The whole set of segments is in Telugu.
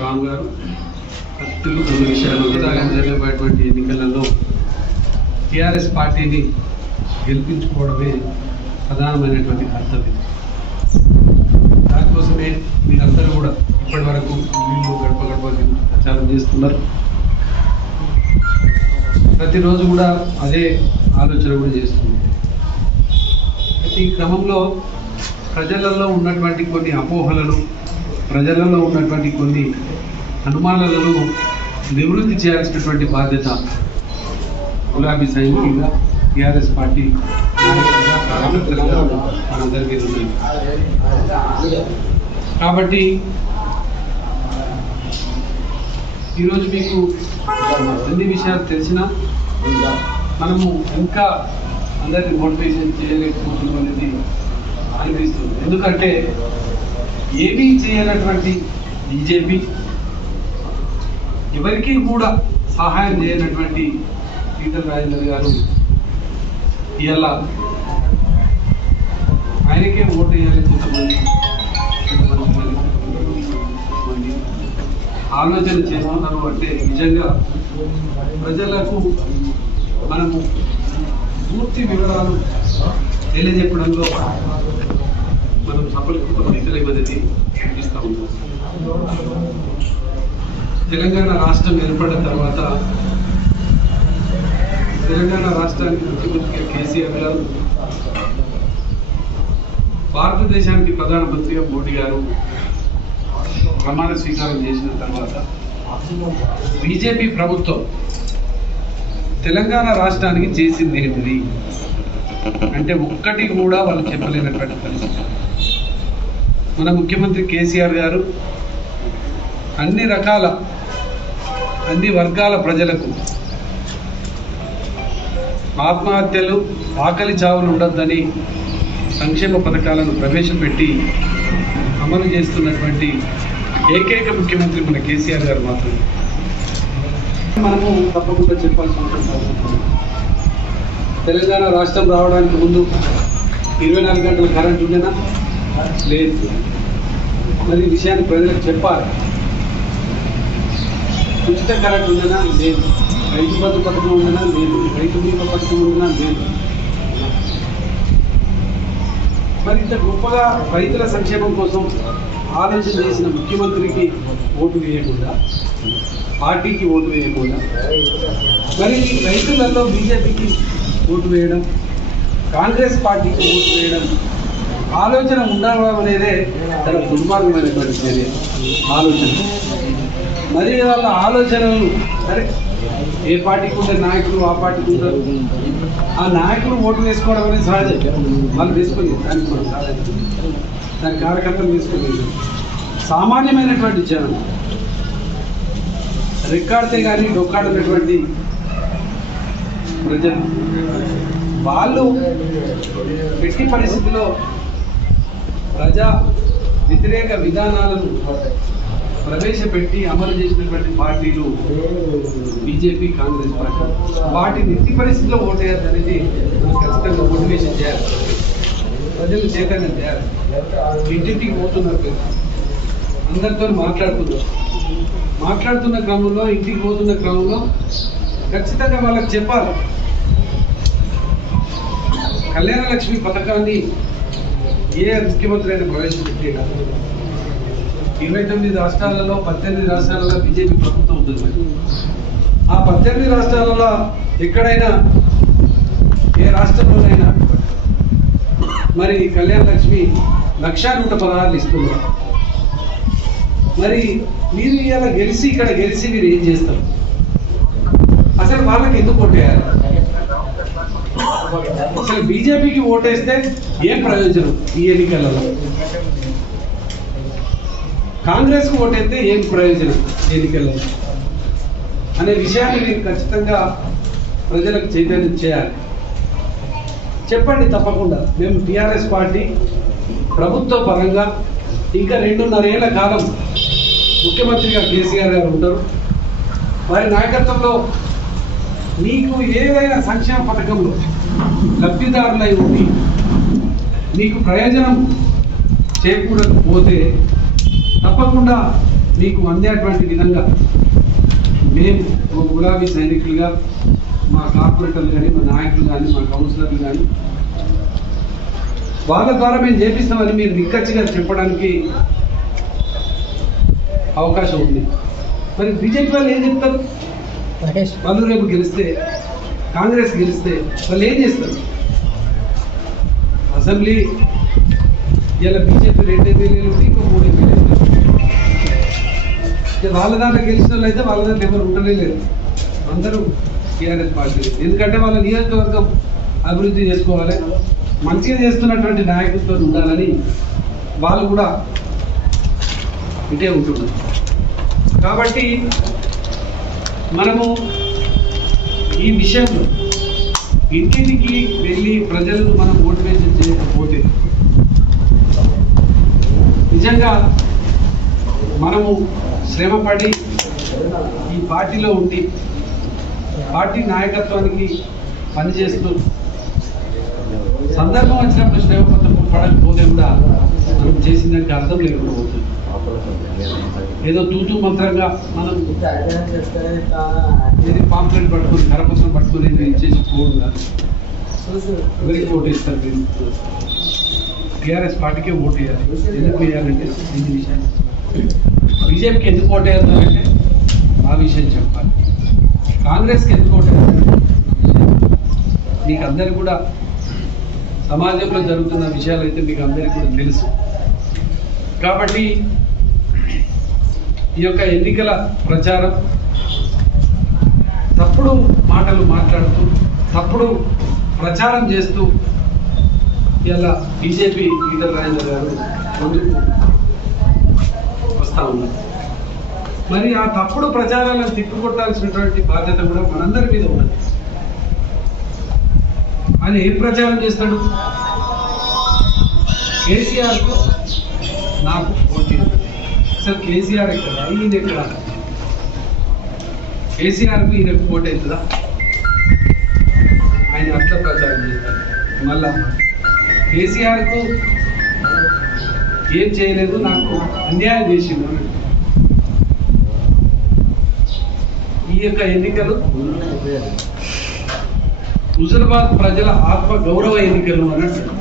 రామ్ గారు కత్తులు కొన్ని విషయాలు జరిగినటువంటి ఎన్నికలలో టీఆర్ఎస్ పార్టీని గెలిపించుకోవడమే ప్రధానమైనటువంటి కర్తవ్యం. దానికోసమే మీరందరూ కూడా ఇప్పటి వరకు వీళ్ళు గడప గడప ప్రచారం చేస్తున్నారు. ప్రతిరోజు కూడా అదే ఆలోచన కూడా చేస్తున్నారు. ఈ క్రమంలో ప్రజలలో ఉన్నటువంటి కొన్ని అపోహలను, ప్రజలలో ఉన్నటువంటి కొన్ని అనుమానాలను నివృత్తి చేయాల్సినటువంటి బాధ్యత గులాబీ సైనికులుగా టీఆర్ఎస్ పార్టీ కార్యకర్తలుగా మనందరి మీద ఉంది. కాబట్టి ఈరోజు మీకు అన్ని విషయాలు తెలిసినా మనము ఇంకా అందరినీ మోటివేషన్ చేయలేకపోతున్నాం అనేది అనిపిస్తుంది. ఎందుకంటే ఏమీ చేయనటువంటి బీజేపీ, ఎవరికి కూడా సహాయం చేయనటువంటి ఈటల రాజేందర్ గారు ఇవాళ ఆయనకే ఓటు వేయాలి కొంతమంది ఆలోచన చేస్తున్నారు. అంటే నిజంగా ప్రజలకు మనము పూర్తి వివరాలు తెలియజెప్పడంలో మనం సఫలీకృతమైతలేమనేది చూపిస్తూ ఉంటాం. తెలంగాణ రాష్ట్రం ఏర్పడిన తర్వాత తెలంగాణ రాష్ట్రానికి ముఖ్యమంత్రి కేసీఆర్ గారు, భారతదేశానికి ప్రధానమంత్రిగా మోడీ గారు ప్రమాణ స్వీకారం చేసిన తర్వాత బీజేపీ ప్రభుత్వం తెలంగాణ రాష్ట్రానికి చేసింది ఏంటిది అంటే ఒక్కటి కూడా వాళ్ళు చెప్పలేనటువంటి పరిస్థితి. మన ముఖ్యమంత్రి కేసీఆర్ గారు అన్ని రకాల అన్ని వర్గాల ప్రజలకు ఆత్మహత్యలు, ఆకలి చావులు ఉండొద్దని సంక్షేమ పథకాలను ప్రవేశపెట్టి అమలు చేస్తున్నటువంటి ఏకైక ముఖ్యమంత్రి మన కేసీఆర్ గారు మాత్రమే. మనము తప్పకుండా చెప్పాల్సిన తెలంగాణ రాష్ట్రం రావడానికి ముందు 24 గంటల కరెంట్ ఉండేనా? లేదు. మరి ఈ విషయాన్ని ప్రజలకు చెప్పాలి. ఉచిత కరెంట్ ఉండేనా? లేదు. రైతు బంధు పథకం ఉండేనా? లేదు. రైతు బీమా పథకం ఉండేనా? లేదు. మరి ఇంత గొప్పగా రైతుల సంక్షేమం కోసం ఆలోచన చేసిన ముఖ్యమంత్రికి ఓటు వేయకుండా, పార్టీకి ఓటు వేయకుండా, మరి రైతులలో బీజేపీకి ఓటు వేయడం, కాంగ్రెస్ పార్టీకి ఓటు వేయడం ఆలోచన ఉండడం అనేదే చాలా దుర్మార్గమైనటువంటి చర్య ఆలోచన. మరి వాళ్ళ ఆలోచనలు సరే ఏ పార్టీకి ఉండే నాయకులు ఆ పార్టీకి ఉంటారు. ఆ నాయకులు ఓటు వేసుకోవడం అనేది సహజం. వాళ్ళు వేసుకోలేదు, దానికి మనం సహజం. దాని కార్యకర్తలు వేసుకోలేదు. సామాన్యమైనటువంటి జనం రెక్కాడితే కానీ డొక్కాడినటువంటి ప్రజలు వాళ్ళు ఎట్టి పరిస్థితుల్లో ప్రజా వ్యతిరేక విధానాలను ప్రవేశపెట్టి అమలు చేసినటువంటి పార్టీలు బీజేపీ, కాంగ్రెస్ పార్టీ. వాటిని ఎట్టి పరిస్థితుల్లో ఓటేయాలి అనేది మనం ఖచ్చితంగా మోటివేషన్ చేయాలి, ప్రజలు చైతన్యం చేయాలి. ఇంటింటికి పోతున్నారు, అందరితో మాట్లాడుతున్న క్రమంలో, ఇంటికి పోతున్న క్రమంలో ఖచ్చితంగా వాళ్ళకి చెప్పాలి. కళ్యాణ లక్ష్మి పథకాన్ని ఏ ముఖ్యమంత్రి అయినా ప్రవేశపెట్టే 29 రాష్ట్రాలలో 18 రాష్ట్రాలలో బీజేపీ ప్రభుత్వం ఉంటుంది. ఆ 18 రాష్ట్రాలలో ఎక్కడైనా ఏ రాష్ట్రంలోనైనా మరి కళ్యాణ లక్ష్మి 1,116 ఇస్తున్నారు. మరి మీరు ఇలా గెలిచి ఇక్కడ గెలిచి మీరు ఏం చేస్తారు? అసలు వాళ్ళకి ఎందుకు ఓటేయాలి? అసలు బీజేపీకి ఓటేస్తే ఏం ప్రయోజనం ఈ ఎన్నికలలో? కాంగ్రెస్ కు ఓటేస్తే ఏం ప్రయోజనం ఎన్నికలలో అనే విషయాన్ని మీరు ఖచ్చితంగా ప్రజలకు చైతన్యం చేయాలి. చెప్పండి తప్పకుండా. మేము టీఆర్ఎస్ పార్టీ ప్రభుత్వ పరంగా ఇంకా 2.5 ఏళ్ల కాలం ముఖ్యమంత్రిగా కేసీఆర్ గారు ఉంటారు. వారి నాయకత్వంలో మీకు ఏదైనా సంక్షేమ పథకంలో లబ్ధిదారులై ఉండి మీకు ప్రయోజనం స్టేట్ కూడా పోతే తప్పకుండా మీకు అందేటువంటి విధంగా మేము గులాబీ సైనికులుగా మా కార్పొరేటర్లు కానీ మా నాయకులు కానీ మా కౌన్సిలర్లు కానీ వాళ్ళ ద్వారా మేము చేపిస్తామని మీరు నిక్కచ్చిగా చెప్పడానికి అవకాశం ఉంది. మరి బీజేపీ వాళ్ళు ఏం చెప్తారు? వాళ్ళు రేపు గెలిస్తే, కాంగ్రెస్ గెలిస్తే వాళ్ళు ఏం చేస్తారు? అసెంబ్లీ ఇలా బీజేపీ 2 ఎమ్మెల్యేలు ఉంటే ఇంకో 3 ఎమ్మెల్యేలు వాళ్ళ దాంట్లో గెలిచిన వాళ్ళు అయితే వాళ్ళ దాంట్లో ఎవరు ఉండలే లేదు, అందరూ టీఆర్ఎస్ పార్టీ. ఎందుకంటే వాళ్ళ నియోజకవర్గం అభివృద్ధి చేసుకోవాలి, మంచిగా చేస్తున్నటువంటి నాయకులతో ఉండాలని వాళ్ళు కూడా ఇటే ఉంటున్నారు. కాబట్టి మనము ఈ విషయంలో ఇంటింటికి వెళ్ళి ప్రజలను మనం మోటివేషన్ చేయకపోతే నిజంగా మనము శ్రమపడి ఈ పార్టీలో ఉండి పార్టీ నాయకత్వానికి పనిచేస్తూ సందర్భం వచ్చినప్పుడు శ్రమ పడకపోతే కూడా మనం చేసిందానికి అర్థం లేకుండా పోతుంది. ఏదో తూతూ మంత్రంగా మనం ఏది పాంప్లెట్ పట్టుకుని కరపత్రం పట్టుకుని చేసి పోవడం కాదు. ఎవరికి ఓటు ఇస్తారు? మీరు టీఆర్ఎస్ పార్టీకే ఓటు వేయాలి. ఎందుకు వేయాలంటే ఎన్ని విషయాలు, బీజేపీకి ఎందుకు ఓటు వేయాలంటే ఆ విషయం చెప్పాలి, కాంగ్రెస్కి ఎందుకు ఓటు వేయాలంటే మీకు అందరికీ కూడా సమాజంలో జరుగుతున్న విషయాలు అయితే మీకు అందరికీ కూడా తెలుసు. కాబట్టి ఈ యొక్క ఎన్నికల ప్రచారం తప్పుడు మాటలు మాట్లాడుతూ తప్పుడు ప్రచారం చేస్తూ ఇలా బీజేపీ లీడర్ రాజేంద్ర గారు ముందుకు వస్తూ ఉన్నారు. మరి ఆ తప్పుడు ప్రచారాలను తిప్పికొట్టాల్సినటువంటి బాధ్యత కూడా మనందరి మీద ఉన్నది. ఆయన ఏం ప్రచారం చేస్తాడు? కేసీఆర్కు నాకు పోటీ. సార్ కేసీఆర్ ఎక్కడ, ఈయన ఎక్కడ? కేసీఆర్కు ఈయనకు పోటీ అవుతుందా? ఆయన అట్లా ప్రచారం చేస్తారు. మళ్ళా కేసీఆర్కు ఏం చేయలేదు, నాకు అన్యాయం చేసిండు. ఈ యొక్క ఎన్నికలు హుజురాబాద్ ప్రజల ఆత్మ గౌరవ ఎన్నికలు అన్నట్టు.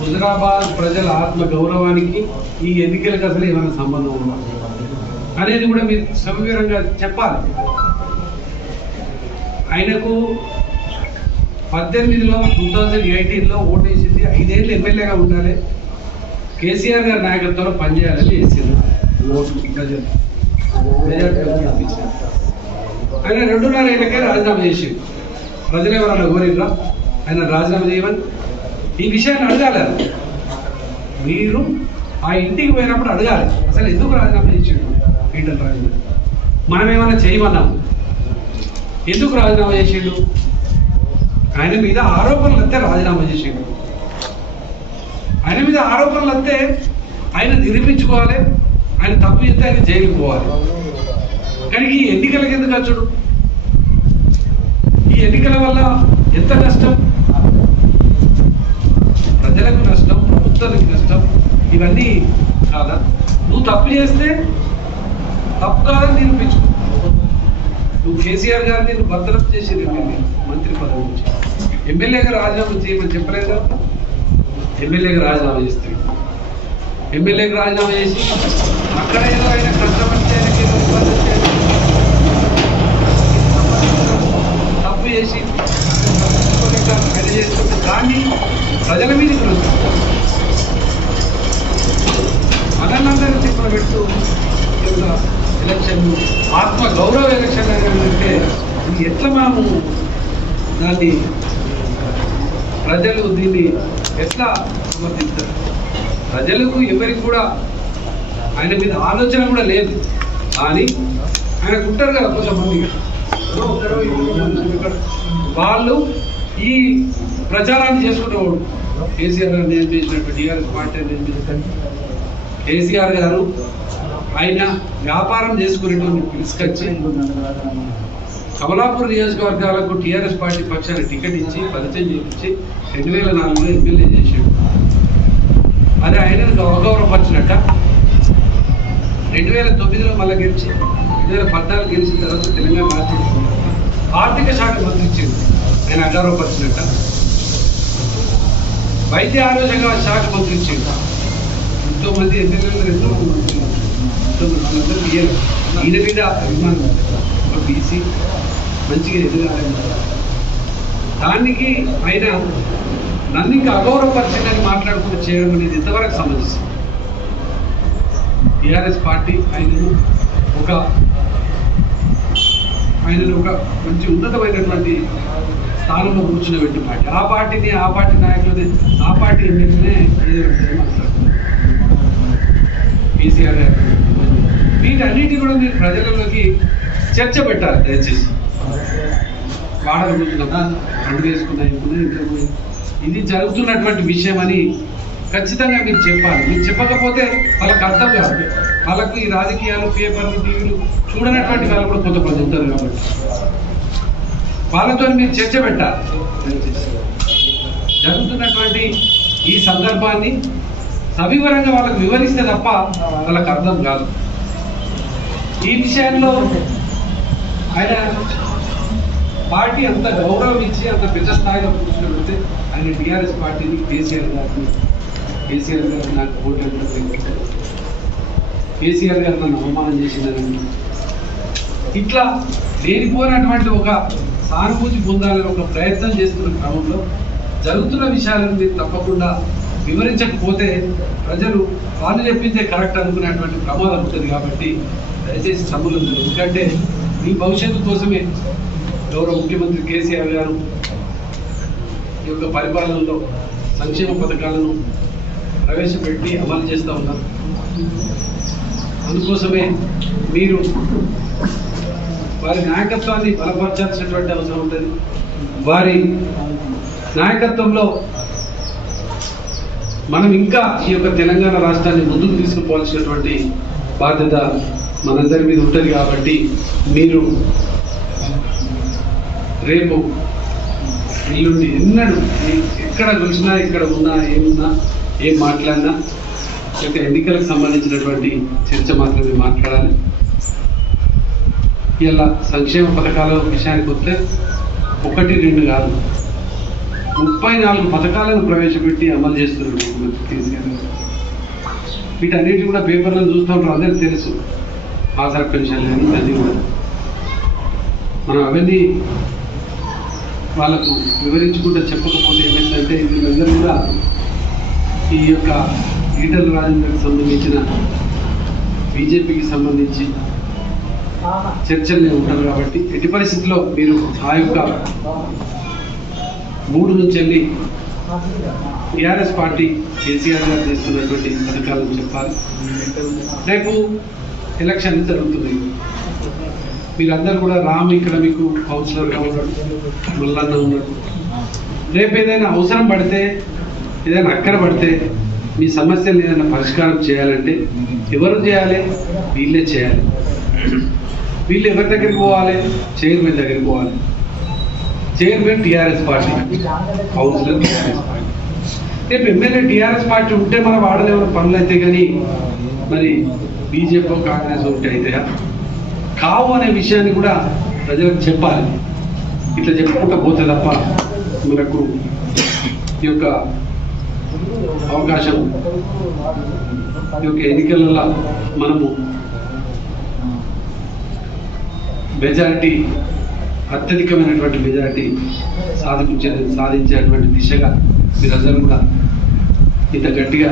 హుజురాబాద్ ప్రజల ఆత్మ గౌరవానికి ఈ ఎన్నికలకు అసలు ఏమైనా సంబంధం ఉందా అనేది కూడా మీరు సవివరంగా చెప్పాలి. ఆయనకు 18లో 2018లో ఓటేసింది, 5 ఏళ్ళు ఎమ్మెల్యేగా ఉండాలి, కేసీఆర్ గారి నాయకత్వంలో పనిచేయాలని వేసింది ఓటు. ఆయన 2.5 ఏళ్ళకే రాజీనామా చేసింది. ప్రజలు ఎవరన్నా కోరిర్రా ఆయన రాజీనామా చేయమని? ఈ విషయాన్ని అడగాలి. మీరు ఆ ఇంటికి పోయినప్పుడు అడగాలి, అసలు ఎందుకు రాజీనామా చేసిండు ఈటల రాజేంద్ర? మనం ఏమైనా చేయమన్నాము? ఎందుకు రాజీనామా చేసిండు? ఆయన మీద ఆరోపణలు వస్తే రాజీనామా చేసిండు. ఆయన మీద ఆరోపణలు వస్తే ఆయన నిరూపించుకోవాలి, ఆయన తప్పు చేస్తే ఆయన జైలుకు పోవాలి. కానీ ఈ ఎన్నికలకు ఎందుకు వచ్చుడు? ఈ ఎన్నికల వల్ల ఎంత నష్టం? ప్రజలకు నష్టం, ప్రభుత్వానికి నష్టం. ఇవన్నీ కాదా? నువ్వు తప్పు చేస్తే తప్పు కాదని నిరూపించుకో. నువ్వు కేసీఆర్ గారిని నువ్వు బర్తరఫ్ చేసి మంత్రి పదవి నుంచి ఎమ్మెల్యేగా రాజీనామా చేయమని చెప్పలేదు కదా? ఎమ్మెల్యేగా రాజీనామా చేస్తాడు. ఎమ్మెల్యేగా రాజీనామా చేసి అక్కడ ఏదో ఆయన కష్టపడితే తప్పు చేసి ఆయన చేస్తుంటే దాన్ని ప్రజల మీద మనందరూ చెప్పిన పెట్టు ఎలక్షన్ ఆత్మ గౌరవ ఎలక్షన్ అంటే ఇది ఎట్లా మనము దాన్ని ప్రజలు దీన్ని ఎట్లా సమర్థిస్తారు? ప్రజలకు ఎవరికి కూడా ఆయన మీద ఆలోచన కూడా లేదు. కానీ ఆయనకు ఉంటారు కదా కొంతమంది, వాళ్ళు ఈ ప్రచారాన్ని చేసుకునేవాడు. కేసీఆర్ గారు నేను చేసినట్టు టీఆర్ఎస్ పార్టీ కేసీఆర్ గారు ఆయన వ్యాపారం చేసుకునేటువంటి తీసుకొచ్చి కమలాపూర్ నియోజకవర్గాలకు టీఆర్ఎస్ పార్టీ పక్షాన్ని టికెట్ ఇచ్చి పరిచయం చేయించి 2004లో ఎమ్మెల్యే చేశాడు. 2009లో మళ్ళీ గెలిచి 2014 గెలిచిన తర్వాత తెలంగాణ రాష్ట్రం ఆర్థిక శాఖ మంత్రి ఇచ్చింది ఆయన అగౌరవపరిచినట్ట. వైద్య ఆరోగ్య శాఖ మంత్రి ఇచ్చింది. ఎంతోమంది ఎమ్మెల్యేలు వాళ్ళందరూ ఈయన మీద అభిమానం ఒక బీసీ మంచిగా ఎదుగాలని దానికి ఆయన నన్ను ఇంకా అగౌరవపరిచిందని మాట్లాడుకుంటూ చేయడం అనేది ఎంతవరకు సమంజసం? టీఆర్ఎస్ పార్టీ ఆయనను ఒక మంచి ఉన్నతమైనటువంటి స్థానంలో కూర్చున్నటువంటి పార్టీ. ఆ పార్టీని ఆ పార్టీ నాయకులని ఆ పార్టీ ఎమ్మెల్యేనే మాట్లాడుతున్నారు. కేసీఆర్ గారు వీటన్నిటి కూడా మీరు ప్రజలలోకి చర్చ పెట్టాలి దయచేసి. వాడల కూర్చున్నా పండుగ వేసుకున్నా ఇది జరుగుతున్నటువంటి విషయం అని ఖచ్చితంగా మీరు చెప్పాలి. మీరు చెప్పకపోతే వాళ్ళకి అర్థం కాదు. వాళ్ళకు ఈ రాజకీయాలు పేపర్లు టీవీలు చూడనటువంటి వాళ్ళు కూడా కొంతమంది ఉంటారు కాబట్టి వాళ్ళతో మీరు చర్చ పెట్టాలి. జరుగుతున్నటువంటి ఈ సందర్భాన్ని సవివరంగా వాళ్ళకు వివరిస్తే తప్ప వాళ్ళకి అర్థం కాదు. ఈ విషయంలో ఆయన పార్టీ అంత గౌరవం ఇచ్చి అంత పెద్ద స్థాయిలో కూర్చున్నట్లయితే ఆయన టీఆర్ఎస్ పార్టీని కేసీఆర్ గారు నాకు ఓటు కేసీఆర్ గారు నన్ను అవమానం చేసిందని ఇట్లా లేనిపోయినటువంటి ఒక సానుభూతి పొందాలని ఒక ప్రయత్నం చేస్తున్న క్రమంలో జరుగుతున్న విషయాలను మీరు తప్పకుండా వివరించకపోతే ప్రజలు వాళ్ళు చెప్పిందే కరెక్ట్ అనుకునేటువంటి ప్రమాదం ఉంటుంది. కాబట్టి దయచేసి సమ్ములందరూ, ఎందుకంటే మీ భవిష్యత్తు కోసమే గౌరవ ముఖ్యమంత్రి కేసీఆర్ గారు ఈ యొక్క పరిపాలనలో సంక్షేమ పథకాలను ప్రవేశపెట్టి అమలు చేస్తూ ఉన్నారు. అందుకోసమే మీరు వారి నాయకత్వాన్ని బలపరచాల్సినటువంటి అవసరం ఉంటుంది. వారి నాయకత్వంలో మనం ఇంకా ఈ యొక్క తెలంగాణ రాష్ట్రాన్ని ముందుకు తీసుకుపోవాల్సినటువంటి బాధ్యత మనందరి మీద ఉంటుంది. కాబట్టి మీరు రేపు ఎల్లుండి ఎన్నడూ ఎక్కడ చూసినా ఇక్కడ ఉన్నా ఏమున్నా ఏం మాట్లాడినా ఇక ఎన్నికలకు సంబంధించినటువంటి చర్చ మాత్రమే మాట్లాడాలి. ఇలా సంక్షేమ పథకాల విషయానికి వస్తే 1, 2 కాదు 34 పథకాలను ప్రవేశపెట్టి అమలు చేస్తున్నారు ముఖ్యమంత్రి కేసీఆర్ గారు. వీటన్నిటి కూడా పేపర్లను చూస్తూ ఉంటారు, అందరికీ తెలుసు. ఆధార్ పెన్షన్ లేని అది కూడా మనం అవన్నీ వాళ్ళకు వివరించుకుంటూ చెప్పకపోతే ఏమైందంటే వీళ్ళందరూ కూడా ఈ యొక్క ఈటల రాజేందర్కి సంబంధించిన బీజేపీకి సంబంధించి చర్చలనే ఉంటారు. కాబట్టి ఎట్టి పరిస్థితుల్లో మీరు ఆ యొక్క 3 నుంచి వెళ్ళి టీఆర్ఎస్ పార్టీ కేసీఆర్ గారు చేస్తున్నటువంటి పథకాలను చెప్పాలి. రేపు ఎలక్షన్ జరుగుతుంది. మీరందరూ కూడా రాము ఇక్కడ మీకు కౌన్సిలర్గా ఉన్నాడు, మల్లన్న ఉన్నాడు. రేపు ఏదైనా అవసరం పడితే ఏదైనా అక్కర పడితే మీ సమస్యలు ఏదైనా పరిష్కారం చేయాలంటే ఎవరు చేయాలి? వీళ్ళే చేయాలి. వీళ్ళు ఎవరి దగ్గరికి పోవాలి? చైర్మన్ దగ్గరికి పోవాలి. Chairman TRS party, councillor TRS party. రేపు ఎమ్మెల్యే టీఆర్ఎస్ పార్టీ ఉంటే మన వాడలో ఎవరు పనులు అయితే కానీ మరి బీజేపీ కాంగ్రెస్ ఉంటే అయితే కావు అనే విషయాన్ని కూడా ప్రజలకు చెప్పాలి. ఇట్లా చెప్పుకుంటూ పోతే తప్ప మనకు ఈ యొక్క అవకాశం ఈ యొక్క ఎన్నికలలో మనము మెజారిటీ అత్యధికమైనటువంటి మెజారిటీ సాధించేటువంటి దిశగా మీరందరూ కూడా ఇంత గట్టిగా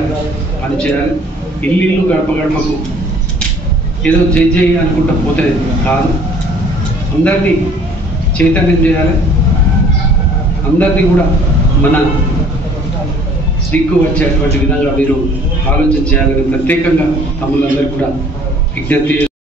పనిచేయాలి. ఇల్లు గడప గడపకు ఏదో చేయి అనుకుంటా పోతే కాదు, అందరినీ చైతన్యం చేయాలి. అందరినీ కూడా మన శ్రీకు వచ్చేటువంటి విధంగా మీరు ఆలోచన చేయాలని ప్రత్యేకంగా తమ్ములందరూ కూడా విజ్ఞప్తి